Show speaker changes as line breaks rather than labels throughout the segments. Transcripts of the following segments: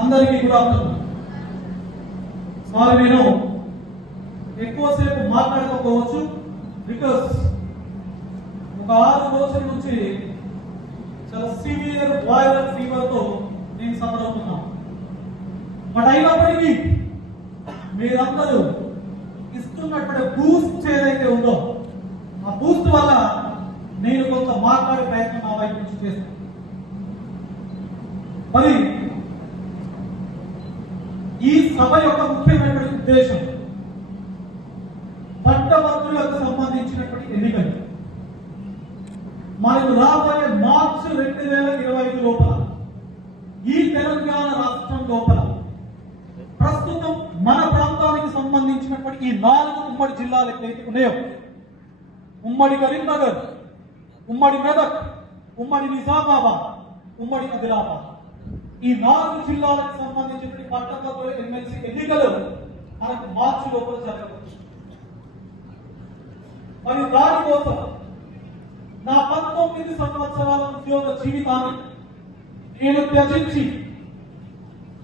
అందరికీ good afternoon స్వామి నేను ఎక్కువసేపు మాట్లాడకపోవచ్చు బికాస్ ఒక ఆరు రోజుల నుంచి చాలా సివియర్ బాయిలర్ ఫీవర్తో నేను సఫర్ అవుతున్నా బట్ అయినప్పటికీ మీరందరూ ఇస్తున్నటువంటి బూస్ట్ ఏదైతే ఉందో ఆ బూస్ట్ వల్ల నేను కొంత మాట్లాడే ప్రయత్నం నా వైపు నుంచి చేస్తాను. మరి సభ యొక్క ముఖ్యమైనటువంటి ఉద్దేశం పట్టభద్రులకు సంబంధించినటువంటి ఎన్నికలు. మనకు రాబోయే మార్చి రెండు వేల ఇరవై ఐదు లోపల ఈ తెలంగాణ రాష్ట్రం లోపల ప్రస్తుతం మన ప్రాంతానికి సంబంధించినటువంటి ఈ నాలుగు ఉమ్మడి జిల్లాలు ఎక్కడైతే ఉన్నాయో ఉమ్మడి కరీంనగర్ ఉమ్మడి మెదక్ ఉమ్మడి నిజామాబాద్ ఉమ్మడి ఆదిలాబాద్. ఈ నాలుగు జిల్లాలకు సంబంధించినటువంటి పట్టభద్రుల ఎమ్మెల్సీ ఎన్నికలు మనకు మార్చి లోపల జరగవచ్చు. మరి దానికోసం నా పంతొమ్మిది సంవత్సరాల ఉద్యోగ జీవితాన్ని నేను త్యజించి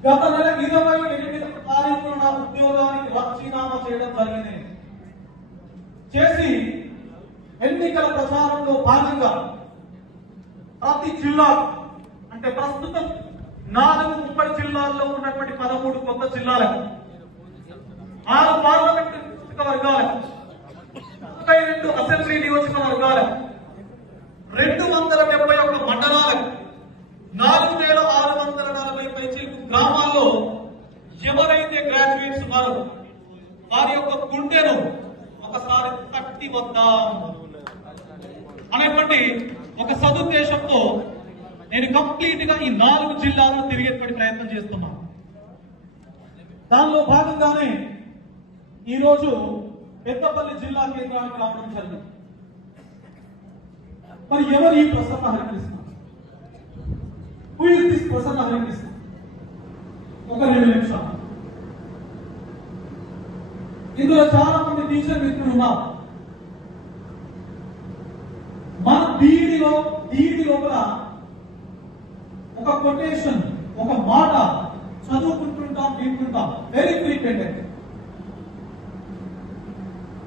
గత నెల ఇరవై ఎనిమిది తారీఖున నా ఉద్యోగానికి రాజీనామా చేయడం జరిగింది. చేసి ఎన్నికల ప్రచారంలో భాగంగా ప్రతి జిల్లా అంటే ప్రస్తుతం నాలుగు ఉమ్మడి జిల్లాల్లో ఉన్నటువంటి పదమూడు కొత్త జిల్లాలకు ఆరు పార్లమెంట్ వర్గాలకు ముప్పై రెండు అసెంబ్లీ నియోజకవర్గాలకు రెండు వందల డెబ్బై ఒక్క మండలాలకు నాలుగు వేల ఆరు వందల నలభై పైచిలకు గ్రామాల్లో ఎవరైతే గ్రాడ్యుయేట్స్ ఉన్నారో వారి యొక్క గుండెను ఒకసారి తట్టి వద్దాం అనేటువంటి ఒక సదుద్దేశంతో నేను కంప్లీట్గా ఈ నాలుగు జిల్లాలో తిరిగేటువంటి ప్రయత్నం చేస్తున్నాను దానిలో భాగంగానే ఈరోజు పెద్దపల్లి జిల్లా కేంద్రానికి రావడం జరిగింది. మరి ఎవరు ఈ ప్రసన్న హరికృష్ణ? దిస్ ప్రసన్న హరికృష్ణ? ఒక రెండు నిమిషాలు. ఇందులో చాలా మంది టీచర్ మిత్రులు ఉన్నారు. మన బీఈడిలో బీఈడి లోపల ఒక కొటేషన్ ఒక మాట చదువుకుంటుంటాం వింటుంటాం very frequent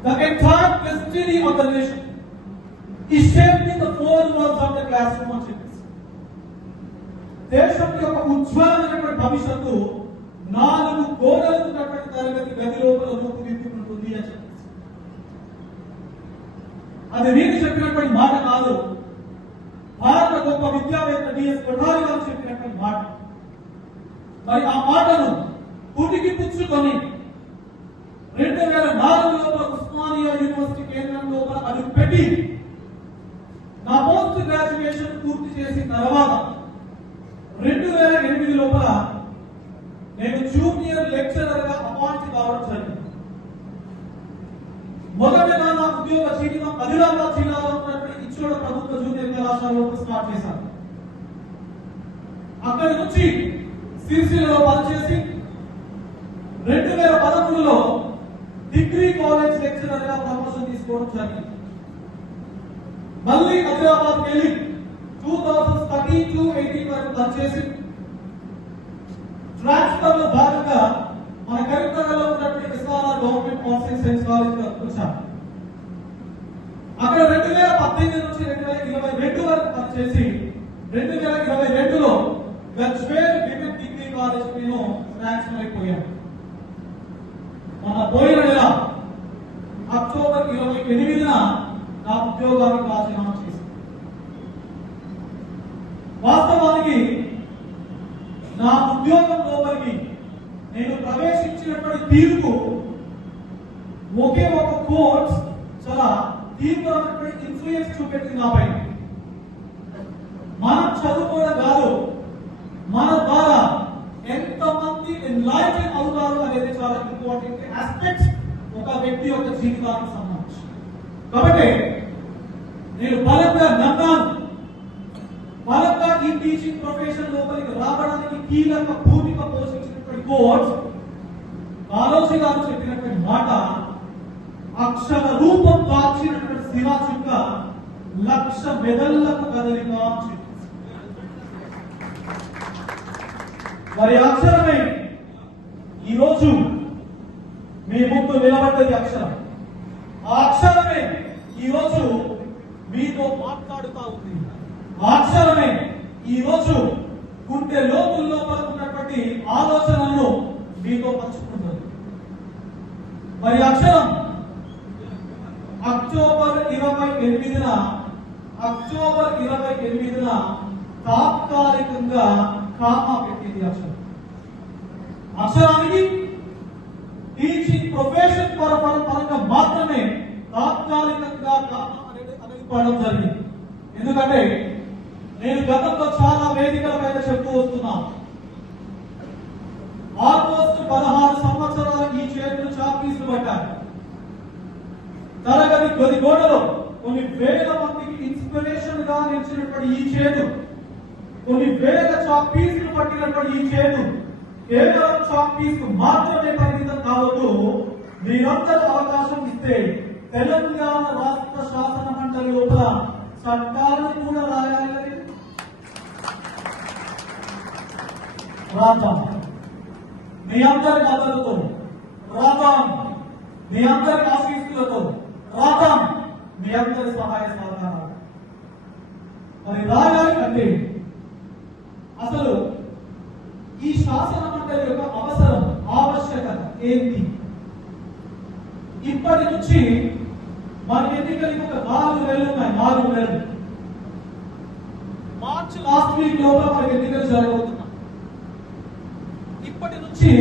The entire destiny of the nation is shaped in the four walls of the classroom of students. దేశం యొక్క ఉజ్వలమైనటువంటి భవిష్యత్తు నాలుగు గోడలు ఉన్నటువంటి తరగతి గది లోపల రూపుదిద్దుకుంటుంది అని చెప్పేసి అది నేను చెప్పినటువంటి మాట కాదు. భారత గొప్ప విద్యావేత్త డిఎస్ ప్రధాని గారు చెప్పినటువంటి మాట. మరి ఆ మాటను పుటికి పుచ్చుకొని రెండు వేల నాలుగు లోపల ఉస్మానియా యూనివర్సిటీ కేంద్రం లోపల అది పెట్టి నా పోస్ట్ గ్రాడ్యుయేషన్ పూర్తి చేసిన తర్వాత రెండు వేల ఎనిమిది లోపల నేను జూనియర్ లెక్చరర్గా అపాయింట్ కావడం జరిగింది. మొదటగా నా ఉద్యోగ జీవితం అదిలాబాద్ జిల్లాలో ఉన్నటువంటి ఇచ్చోడ ప్రభుత్వ జూనియర్ కళాశాలలో స్టార్ట్ చేశాను. అక్కడి నుంచి సిరిసిల్లలో పనిచేసి రెండు వేల పదమూడులో డిగ్రీ కాలేజ్ లెక్చరర్గా ప్రమోషన్ తీసుకోవడం జరిగింది. మళ్ళీ హైదరాబాద్ వెళ్ళి two thousand thirteen to eighteen వరకు పనిచేసి ట్రాన్స్ఫర్లో భాగంగా మన కరీంనగర్లో ఉన్నటువంటి SRR government arts science college వచ్చాను అక్కడ రెండు వేల పద్దెనిమిది నుంచి రెండు వేల ఇరవై రెండు వరకు పనిచేసి రెండు వేల ఇరవై రెండులో గజ్వేల్ విమెన్ డిగ్రీ కాలేజ్ నేను ట్రాన్స్ఫర్ అయిపోయాను మన పోయిన నెల అక్టోబర్ ఇరవై ఎనిమిదిన నా ఉద్యోగానికి రాజీనామా చేశాను వాస్తవానికి నా ఉద్యోగం లోపలికి నేను ప్రవేశించినటువంటి తీరుకు ఒకే ఒక కోర్స్ చాలా తీవ్రమైనటువంటి ఇన్ఫ్లుయెన్స్ చూపెట్టింది నాపై మనం చదువుకోవడం కాదు మన ద్వారా ఎంతమంది ఎన్లైటెన్ అవుతారు అనేది చాలా ఆస్పెక్ట్ ఒక వ్యక్తి యొక్క జీవితానికి సంబంధించి. కాబట్టి నేను బలంగా నమ్మాను. బలంగా ఈ టీచింగ్ ప్రొఫెషన్ లోపలికి రావడానికి కీలక భూమిక పోషించినటువంటి కోచ్ కాలోజీ గారు చెప్పినటువంటి మాట అక్షర రూపం దాచినటువంటి శిలా చుక్క లక్ష మెదళ్ళకు కదలిక అని మరి అక్షరమే ఈరోజు మీ ముందు నిలబడ్డది అక్షరం ఆ అక్షరమే ఈరోజు మీతో మాట్లాడుతా ఉంది. ఆ అక్షరమే ఈరోజు గుండె లోపల ఉన్నటువంటి ఆలోచనలను మీతో పంచుకుంటుంది. మరి అక్షరం అక్టోబర్ ఇరవై ఎనిమిదిన అక్టోబర్ ఇరవై ఎనిమిదిన తాత్కాలికంగా కామా పెట్టింది అక్షరం అక్షరానికి ప్రొఫెషన్ పరంగా మాత్రమే తాత్కాలికంగా అనేది జరిగింది. ఎందుకంటే నేను గతంలో చాలా వేదికల పైన చెప్తూ వస్తున్నాను. ఆల్మోస్ట్ పదహారు సంవత్సరాల ఈ చేతులు చాపీసులు పట్టారు తరగతి కొద్ది గోడలో కొన్ని వేల మందికి ఇన్స్పిరేషన్గా నిలిచినటువంటి ఈ చేతు కొన్ని వేల చాపీసులు పట్టినటువంటి ఈ చేతు కేవలం చాక్ పీస్కు మాత్రమే పరిమితం కావద్దు. మీరందరూ అవకాశం ఇస్తే తెలంగాణ రాష్ట్ర శాసన మండలి లోపల చట్టాలను కూడా రాయాలి. కదా? రాద్దాం మీ అందరి కథలతో రాద్దాం మీ అందరి ఆశీస్సులతో రాద్దాం మీ అందరి సహాయ సహకారాలు. మరి రాయాలి అంటే అసలు ఈ శాసన మండలి యొక్క అవసరం ఆవశ్యకత ఏంటి? ఇప్పటి నుంచి మన ఎన్నికలకి ఒక నాలుగు నెలలు ఉన్నాయి నాలుగు నెలలు. మార్చి లాస్ట్ వీక్ లోపల మనకి ఎన్నికలు జరగబోతున్నాయి. ఇప్పటి నుంచి